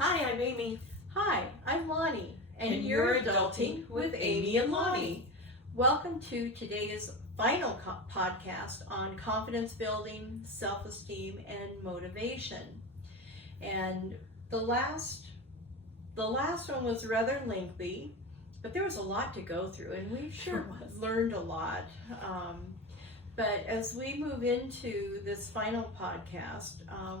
Hi, I'm Amy. Hi, I'm Lonnie, And you're Adulting with Amy and Lonnie. Welcome to today's final podcast on confidence building, self-esteem, and motivation. And the last one was rather lengthy, but there was a lot to go through, and we sure learned a lot. But as we move into this final podcast,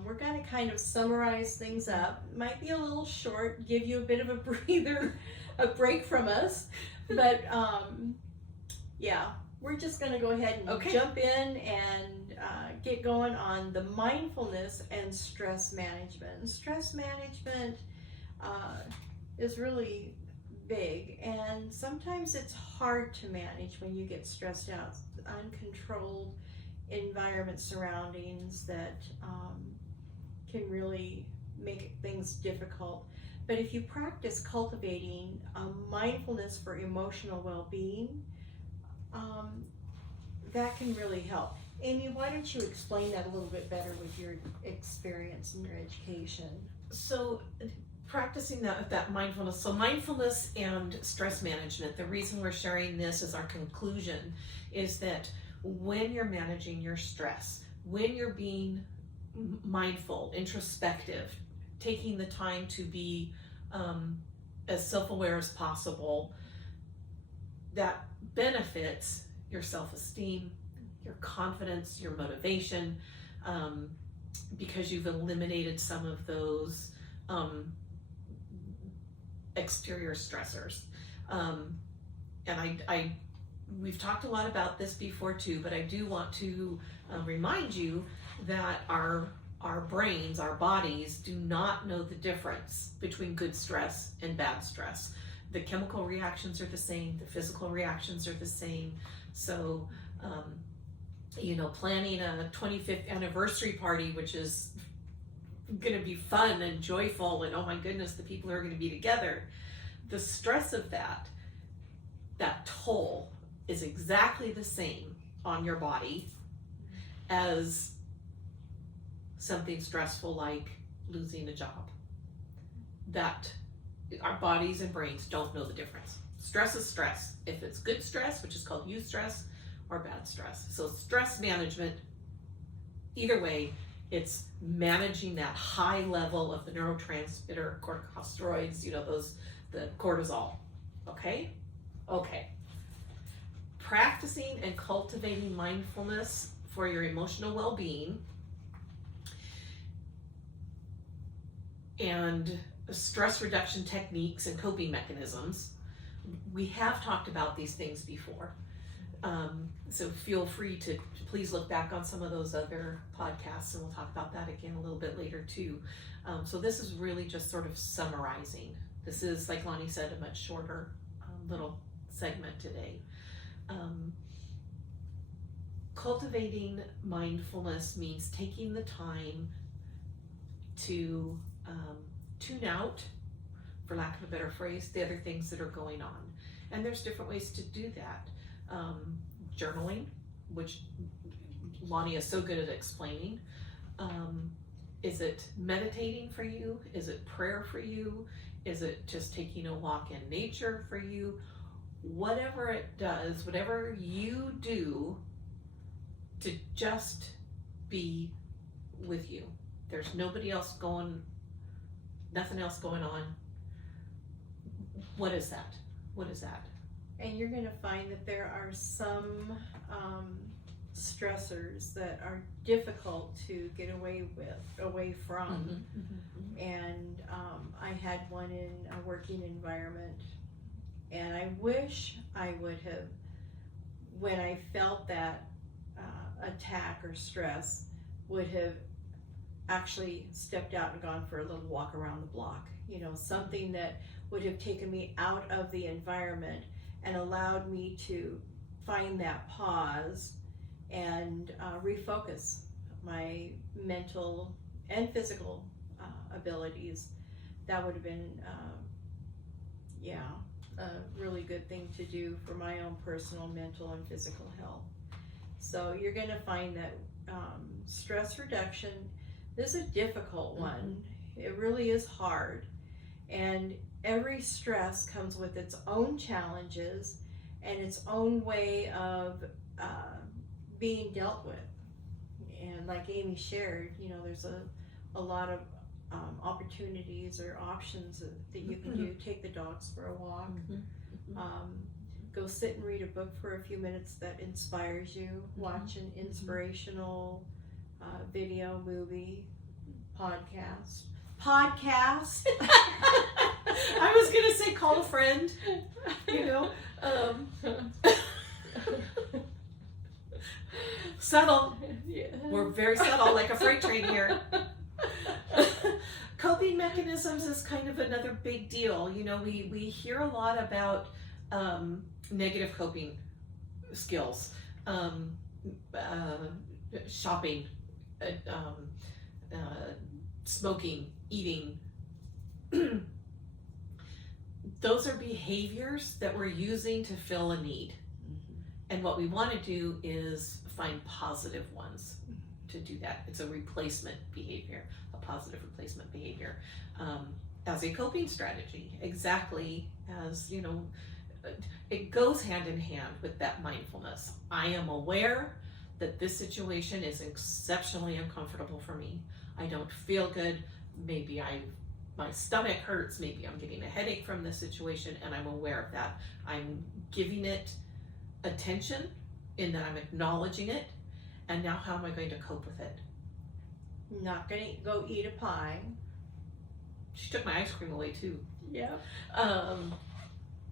we're going to kind of summarize things up. Might be a little short, give you a bit of a breather, a break from us. But yeah, we're just going to go ahead and jump in and get going on the mindfulness and stress management. And stress management is really big, and sometimes it's hard to manage when you get stressed out. Uncontrolled environment surroundings that can really make things difficult. But if you practice cultivating mindfulness for emotional well-being, that can really help. Amy, why don't you explain that a little bit better with your experience and your education? So practicing that mindfulness. So mindfulness and stress management, the reason we're sharing this as our conclusion is that when you're managing your stress, when you're being mindful, introspective, taking the time to be as self-aware as possible, that benefits your self-esteem, your confidence, your motivation, because you've eliminated some of those exterior stressors. And we've talked a lot about this before too, but I do want to remind you that our brains, our bodies do not know the difference between good stress and bad stress. The chemical reactions are the same, the physical reactions are the same. So, planning a 25th anniversary party, which is going to be fun and joyful, and oh my goodness, the people are going to be together. The stress of that toll is exactly the same on your body as something stressful like losing a job. That our bodies and brains don't know the difference. Stress is stress. If it's good stress, which is called eustress, or bad stress. So stress management, either way, it's managing that high level of the neurotransmitter corticosteroids, the cortisol. Okay. Practicing and cultivating mindfulness for your emotional well-being and stress reduction techniques and coping mechanisms. We have talked about these things before. So feel free to please look back on some of those other podcasts, and we'll talk about that again a little bit later too. So this is really just sort of summarizing. This is, like Lonnie said, a much shorter little segment today. Cultivating mindfulness means taking the time to tune out, for lack of a better phrase, the other things that are going on. And there's different ways to do that. Journaling, which Lonnie is so good at explaining. Is it meditating for you? Is it prayer for you? Is it just taking a walk in nature for you? Whatever it does, whatever you do to just be with you. There's nothing else going on. What is that? And you're going to find that there are some stressors that are difficult to get away from. And I had one in a working environment, and I wish I would have, when I felt that attack or stress, would have actually stepped out and gone for a little walk around the block. Something that would have taken me out of the environment and allowed me to find that pause and refocus my mental and physical abilities. That would have been a really good thing to do for my own personal, mental, and physical health. So you're going to find that stress reduction is a difficult one. It really is hard. And every stress comes with its own challenges and its own way of being dealt with. And like Amy shared, there's a lot of opportunities or options that you can do. Take the dogs for a walk. Go sit and read a book for a few minutes that inspires you. Watch an inspirational video, movie, podcast. I was gonna say call a friend. Subtle. Yeah. We're very subtle, like a freight train here. Coping mechanisms is kind of another big deal. We hear a lot about negative coping skills, shopping, smoking, eating. Those are behaviors that we're using to fill a need. And what we want to do is find positive ones to do that. It's a replacement behavior, a positive replacement behavior, as a coping strategy. Exactly as, it goes hand in hand with that mindfulness. I am aware that this situation is exceptionally uncomfortable for me. I don't feel good. Maybe my stomach hurts. Maybe I'm getting a headache from this situation, and I'm aware of that. I'm giving it attention in that I'm acknowledging it, and now how am I going to cope with it? Not gonna go eat a pie. She took my ice cream away too. Yeah.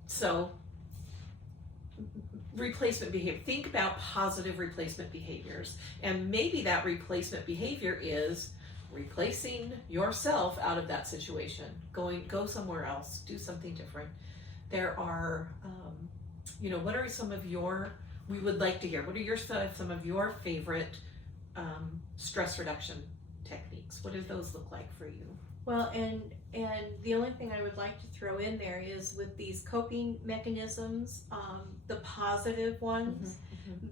So replacement behavior. Think about positive replacement behaviors, and maybe that replacement behavior is replacing yourself out of that situation. Go somewhere else. Do something different. There are, what are some of your? We would like to hear. What are some of your favorite stress reduction techniques? What do those look like for you? Well, and the only thing I would like to throw in there is with these coping mechanisms, the positive ones,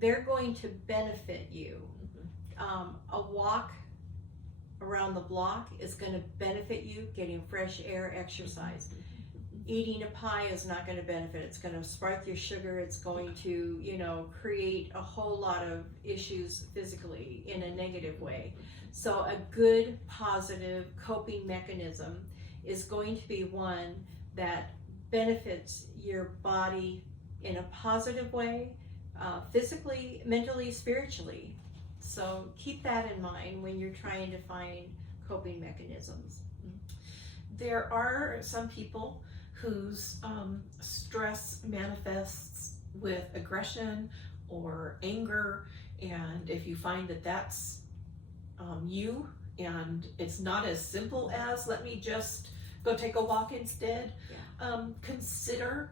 they're going to benefit you. A walk around the block is going to benefit you, getting fresh air, exercise. Eating a pie is not going to benefit. It's going to spike your sugar. It's going to, create a whole lot of issues physically in a negative way. So a good, positive coping mechanism is going to be one that benefits your body in a positive way, physically, mentally, spiritually. So keep that in mind when you're trying to find coping mechanisms. There are some people whose stress manifests with aggression or anger, and if you find that that's you, and it's not as simple as let me just go take a walk instead, consider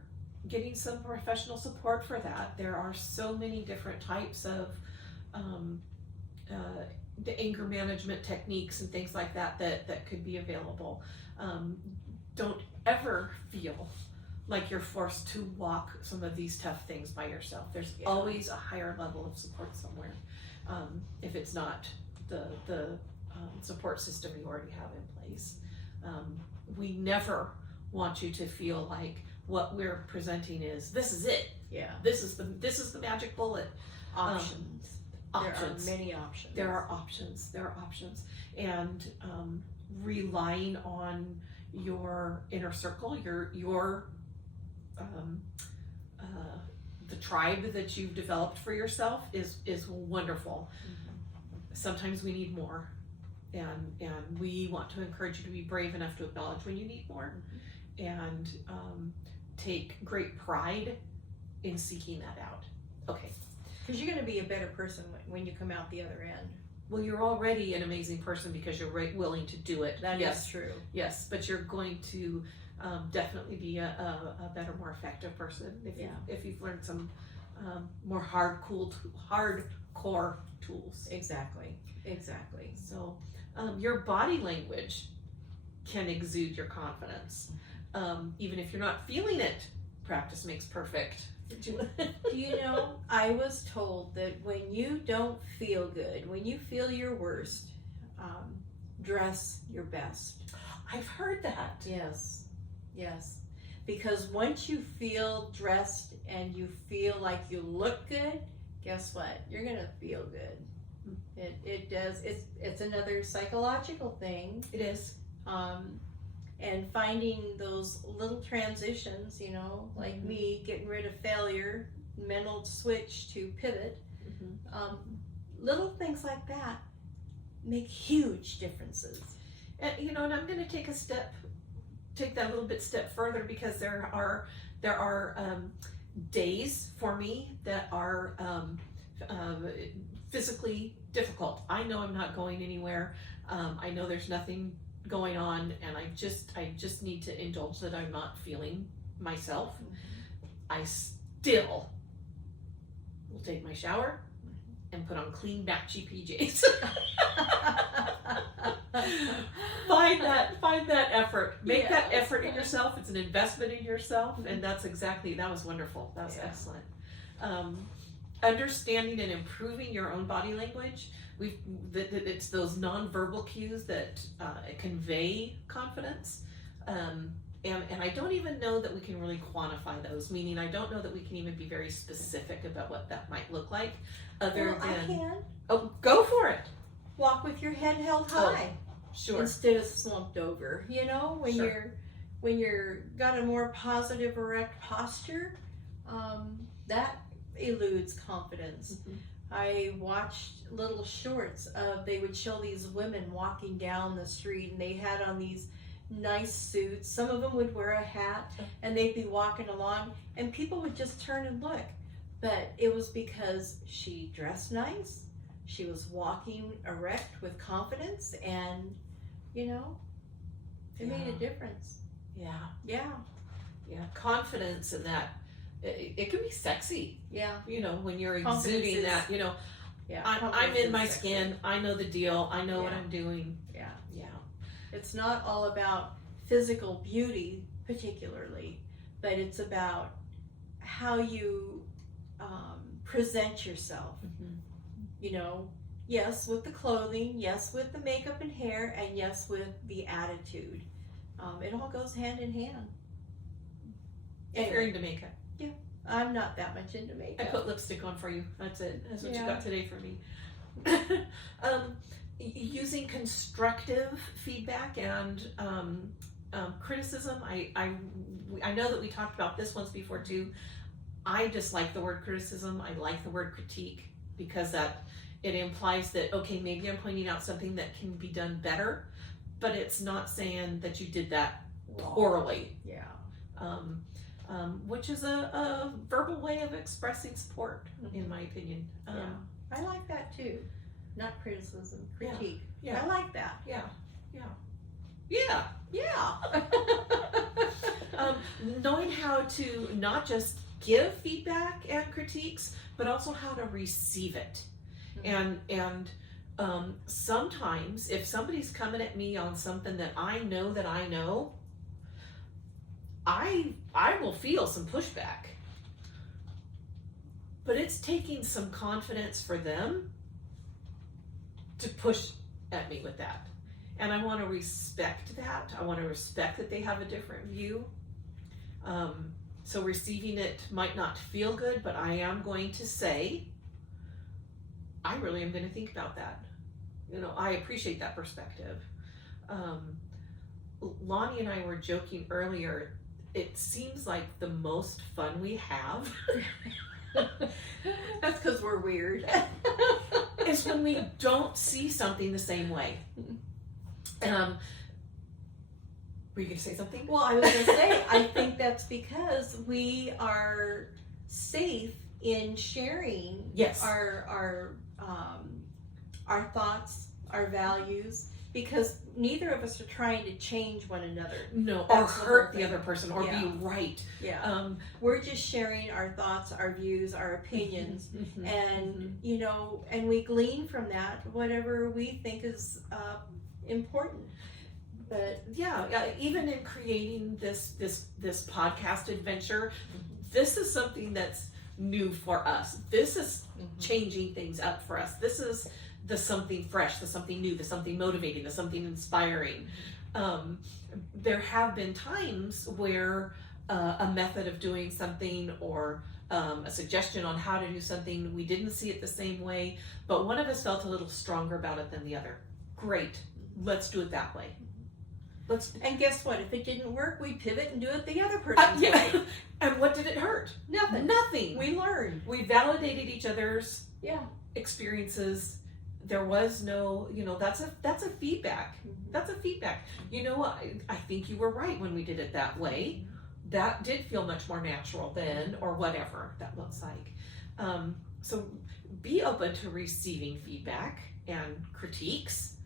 getting some professional support for that. There are so many different types of the anger management techniques and things like that could be available. Don't ever feel like you're forced to walk some of these tough things by yourself. There's always a higher level of support somewhere, if it's not the support system you already have in place. We never want you to feel like what we're presenting is this is it. Yeah. This is the magic bullet. Options. There are many options. There are options. And relying on your inner circle, your the tribe that you've developed for yourself is wonderful. Sometimes we need more, and we want to encourage you to be brave enough to acknowledge when you need more, and take great pride in seeking that out. Okay. Because you're going to be a better person when you come out the other end. Well, you're already an amazing person because you're willing to do it. That is true. Yes, but you're going to definitely be a better, more effective person if you've learned some more hardcore tools. Exactly. So your body language can exude your confidence. Even if you're not feeling it, practice makes perfect. Do you know, I was told that when you don't feel good, when you feel your worst, dress your best. I've heard that. Yes, yes. Because once you feel dressed and you feel like you look good, guess what? You're gonna feel good. It does. It's another psychological thing. It is. And finding those little transitions, you know, like me getting rid of failure, mental switch to pivot. Little things like that make huge differences. And you know, and I'm going to take that a little bit step further, because there are days for me that are physically difficult. I know I'm not going anywhere. I know there's nothing going on, and I just need to indulge that I'm not feeling myself. I still will take my shower and put on clean matchy PJs. Find that effort. Make that effort in yourself. It's an investment in yourself, and that was wonderful. That was excellent. Understanding and improving your own body language. It's those nonverbal cues that convey confidence. And I don't even know that we can really quantify those, meaning I don't know that we can even be very specific about what that might look like, other than... I can. Oh, go for it. Walk with your head held high. Sure. Instead of slumped over. You know, when you're got a more positive, erect posture, that eludes confidence. I watched little shorts of, they would show these women walking down the street, and they had on these nice suits. Some of them would wear a hat, and they'd be walking along, and people would just turn and look. But it was because she dressed nice, she was walking erect with confidence, and you know, it made a difference. Yeah. Confidence in that. It can be sexy. Yeah. You know, when you're exuding that, you know, I'm in my skin. I know the deal. I know what I'm doing. Yeah. Yeah. It's not all about physical beauty particularly, but it's about how you present yourself. You know, yes, with the clothing, yes, with the makeup and hair, and yes, with the attitude. It all goes hand in hand. If you're into makeup. I'm not that much into makeup. I put lipstick on for you. That's it. That's what you got today for me. Using constructive feedback and criticism. I know that we talked about this once before too. I dislike the word criticism. I like the word critique, because that it implies that, okay, maybe I'm pointing out something that can be done better, but it's not saying that you did that poorly. Yeah. Which is a verbal way of expressing support, in my opinion. I like that too. Not criticism, critique. Yeah. I like that. Yeah. Knowing how to not just give feedback and critiques, but also how to receive it. And sometimes if somebody's coming at me on something that I know, I will feel some pushback, but it's taking some confidence for them to push at me with that. And I want to respect that. I want to respect that they have a different view. So receiving it might not feel good, but I am going to say, I really am going to think about that. You know, I appreciate that perspective. Lonnie and I were joking earlier. It seems like the most fun we have That's because we're weird. is when we don't see something the same way. Were you going to say something? Well, I was going to say, I think that's because we are safe in sharing our thoughts, our values, because neither of us are trying to change one another. No, or hurt the other person, or be right. Yeah. We're just sharing our thoughts, our views, our opinions, and you know, and we glean from that whatever we think is important. But even in creating this podcast adventure, this is something that's new for us. This is changing things up for us. This is the something fresh, the something new, the something motivating, the something inspiring. There have been times where a method of doing something or a suggestion on how to do something, we didn't see it the same way, but one of us felt a little stronger about it than the other. Great, let's do it that way. And guess what? If it didn't work, we pivot and do it the other person's way. And what did it hurt? Nothing. We learned. We validated each other's Yeah. experiences. There was no, that's a feedback. That's a feedback. I think you were right when we did it that way. That did feel much more natural then, or whatever that looks like. So be open to receiving feedback and critiques,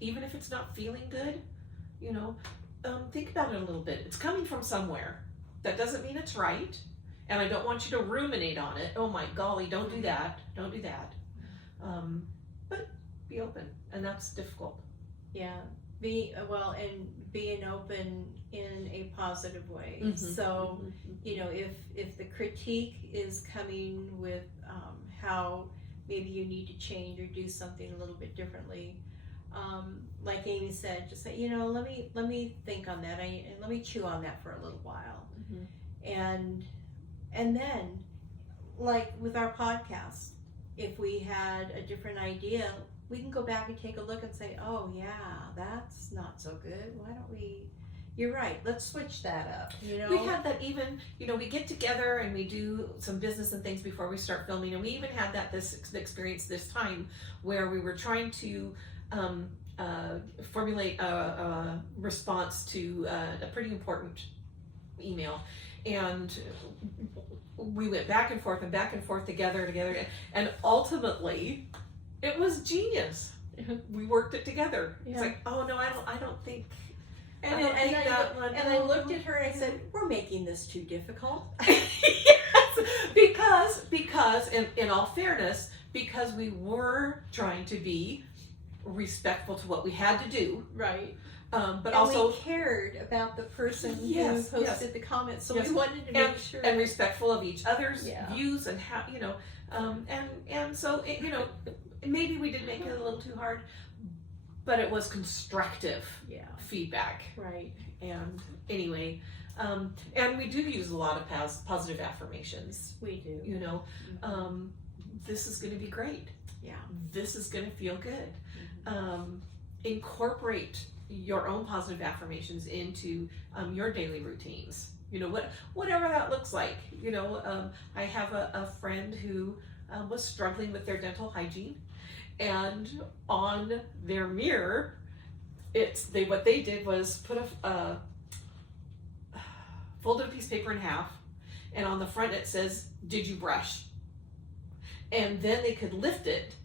even if it's not feeling good. Think about it a little bit. It's coming from somewhere. That doesn't mean it's right, and I don't want you to ruminate on it. Oh my golly, don't do that. Don't do that. But be open, and that's difficult. Yeah. And being open in a positive way. So, if the critique is coming with how maybe you need to change or do something a little bit differently, like Amy said, just say, let me think on that. And let me chew on that for a little while. And then, like with our podcast, if we had a different idea, we can go back and take a look and say, oh yeah, that's not so good. Why don't we, you're right, let's switch that up. We had that even, we get together and we do some business and things before we start filming, and we even had this experience this time where we were trying to formulate a response to a pretty important email, and we went back and forth together, and ultimately it was genius. We worked it together. It's like, oh no, I don't think. And I looked at her and I said, we're making this too difficult. Yes, because in all fairness, because we were trying to be respectful to what we had to do. Right. But and also we cared about the person who posted the comments, so we wanted to make sure and respectful of each other's views and how and so maybe we did make it a little too hard, but it was constructive feedback. Right. And anyway, and we do use a lot of positive affirmations. We do. This is going to be great. Yeah. This is going to feel good. Incorporate your own positive affirmations into your daily routines. Whatever that looks like. I have a friend who was struggling with their dental hygiene, and on their mirror, what they did was put folded a piece of paper in half, and on the front it says, "Did you brush?" And then they could lift it,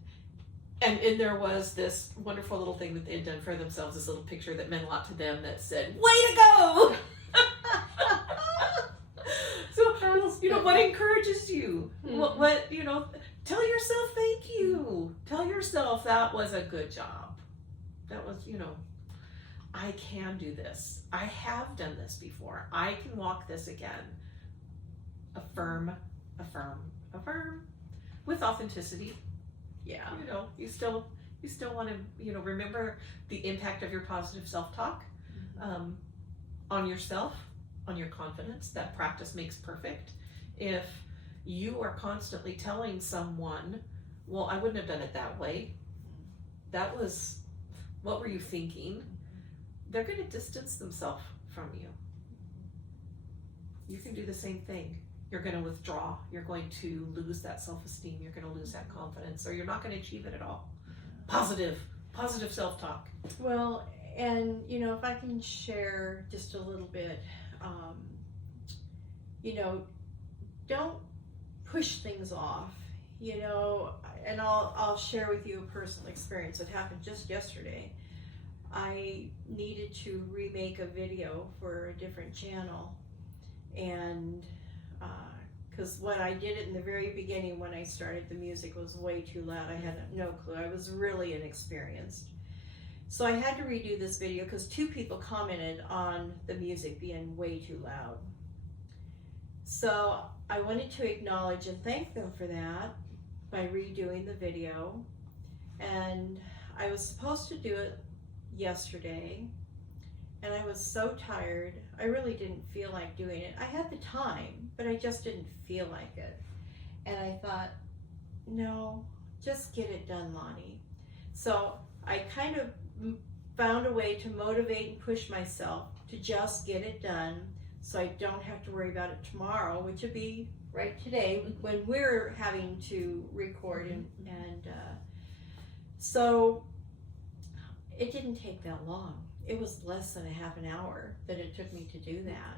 and in there was this wonderful little thing that they had done for themselves, this little picture that meant a lot to them that said, "Way to go!" So, what encourages you? What tell yourself thank you. Tell yourself that was a good job. That was, I can do this. I have done this before. I can walk this again. Affirm, affirm, affirm. With authenticity. Yeah. You still want to, remember the impact of your positive self-talk on yourself, on your confidence. That practice makes perfect. If you are constantly telling someone, well, I wouldn't have done it that way. What were you thinking? They're going to distance themselves from you. You can do the same thing. You're going to withdraw. You're going to lose that self-esteem. You're going to lose that confidence, or you're not going to achieve it at all. Positive self-talk. Well, and if I can share just a little bit, don't push things off, and I'll share with you a personal experience that happened just yesterday. I needed to remake a video for a different channel, and because what I did in the very beginning when I started, the music was way too loud. I had no clue. I was really inexperienced. So I had to redo this video because 2 people commented on the music being way too loud. So I wanted to acknowledge and thank them for that by redoing the video. And I was supposed to do it yesterday, and I was so tired. I really didn't feel like doing it. I had the time, but I just didn't feel like it. And I thought, no, just get it done, Lonnie. So I kind of found a way to motivate and push myself to just get it done so I don't have to worry about it tomorrow, which would be right today when we're having to record. And so it didn't take that long. It was less than a half an hour that it took me to do that.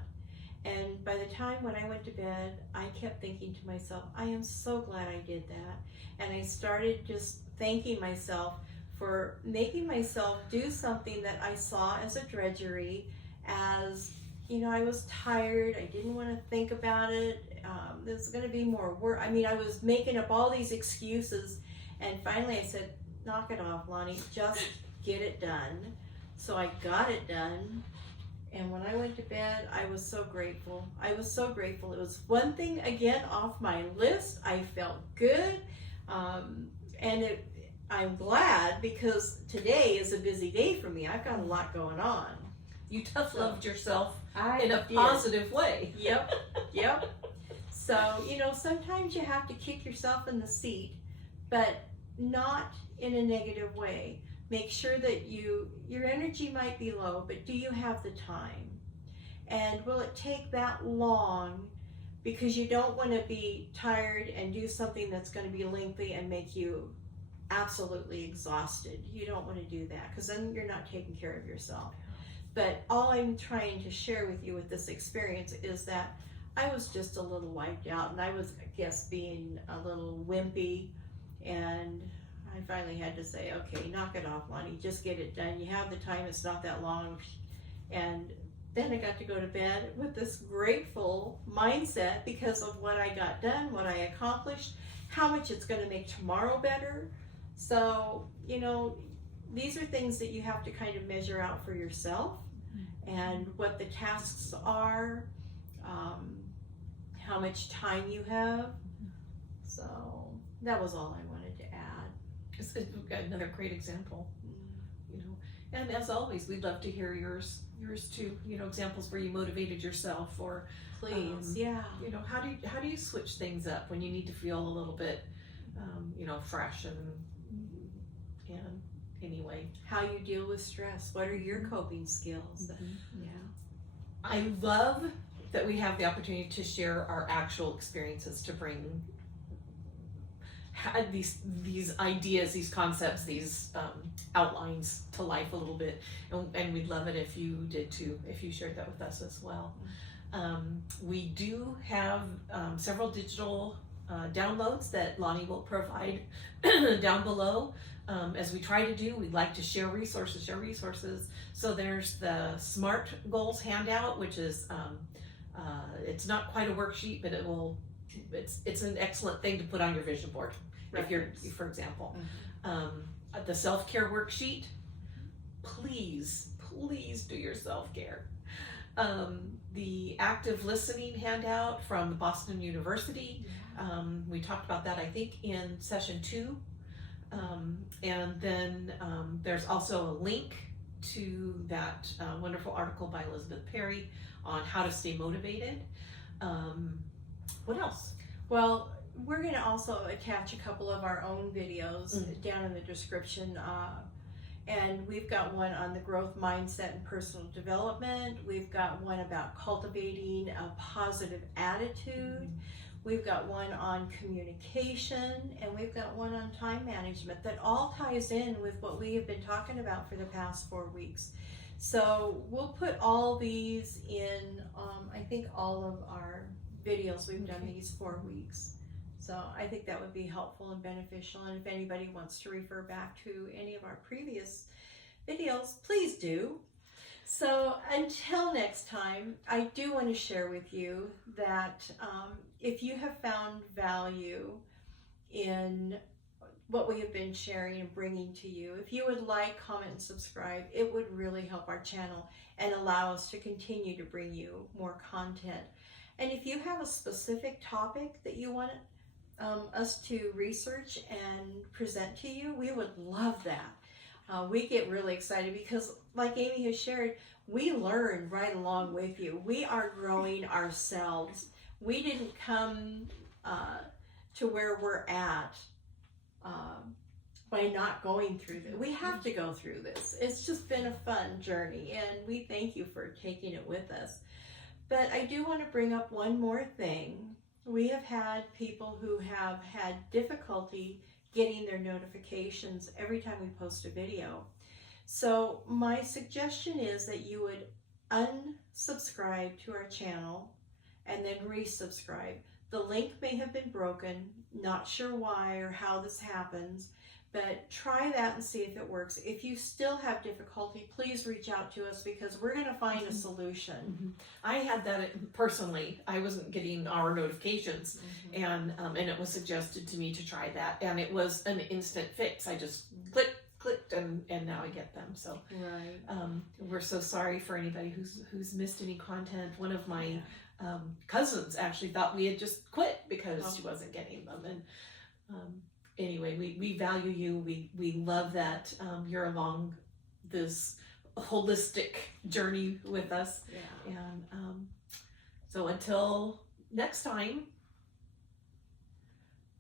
And by the time when I went to bed, I kept thinking to myself, I am so glad I did that. And I started just thanking myself for making myself do something that I saw as a drudgery, as, you know, I was tired, I didn't want to think about it, there's going to be more work. I mean, I was making up all these excuses, and finally I said, knock it off, Lonnie, just get it done. So I got it done, and when I went to bed, I was so grateful. I was so grateful. It was one thing again off my list. I felt good, and I'm glad, because today is a busy day for me. I've got a lot going on. You tough loved yourself I in a did. positive way. Yep, yep. So, you know, sometimes you have to kick yourself in the seat, but not in a negative way. Make sure that your energy might be low, but do you have the time? And will it take that long? Because you don't want to be tired and do something that's going to be lengthy and make you absolutely exhausted. You don't want to do that, because then you're not taking care of yourself. But all I'm trying to share with you with this experience is that I was just a little wiped out, and I was, I guess, being a little wimpy, and I finally had to say, okay, knock it off, Lonnie, just get it done. You have the time, it's not that long. And then I got to go to bed with this grateful mindset because of what I got done, what I accomplished, how much it's going to make tomorrow better. So, you know, these are things that you have to kind of measure out for yourself, and what the tasks are, how much time you have. So that was all I wanted to add. We've got another great example, you know. And as always, we'd love to hear yours too. You know, examples where you motivated yourself, or Please, yeah. you know, how do you switch things up when you need to feel a little bit, you know, fresh and anyway. How you deal with stress. What are your coping skills? Yeah. I love that we have the opportunity to share our actual experiences, to bring these ideas, these concepts, these outlines to life a little bit, and we'd love it if you did too, if you shared that with us as well. We do have several digital downloads that Lonnie will provide down below. As we try to do, we'd like to share resources. So there's the SMART goals handout, which is it's not quite a worksheet, but it's an excellent thing to put on your vision board. If you're, for example, the self-care worksheet, please do your self-care. The active listening handout from Boston University, we talked about that, I think, in session 2. And then there's also a link to that wonderful article by Elizabeth Perry on how to stay motivated. What else? Well, we're going to also attach a couple of our own videos down in the description. And we've got one on the growth mindset and personal development. We've got one about cultivating a positive attitude. We've got one on communication, and we've got one on time management that all ties in with what we have been talking about for the past 4 weeks. So we'll put all these in, I think, all of our videos we've done these 4 weeks. So I think that would be helpful and beneficial. And if anybody wants to refer back to any of our previous videos, please do. So until next time, I do want to share with you that if you have found value in what we have been sharing and bringing to you, if you would like, comment, and subscribe, it would really help our channel and allow us to continue to bring you more content. And if you have a specific topic that you want us to research and present to you, we would love that. we get really excited because, like Amy has shared, we learn right along with you. We are growing ourselves. We didn't come to where we're at by not going through this. We have to go through this. It's just been a fun journey, and we thank you for taking it with us. But I do want to bring up one more thing. We have had people who have had difficulty getting their notifications every time we post a video. So my suggestion is that you would unsubscribe to our channel and then resubscribe. The link may have been broken, not sure why or how this happens, but try that and see if it works. If you still have difficulty, please reach out to us because we're going to find a solution. I had that personally. I wasn't getting our notifications, and it was suggested to me to try that, and it was an instant fix. I just clicked, and now I get them. So right. We're so sorry for anybody who's missed any content. One of my cousins actually thought we had just quit because she wasn't getting them, and anyway, we value you. We love that you're along this holistic journey with us. Yeah. And so until next time.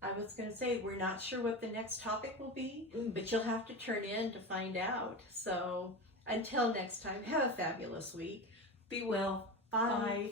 I was going to say, we're not sure what the next topic will be, but you'll have to turn in to find out. So until next time, have a fabulous week. Be well. Bye. Bye.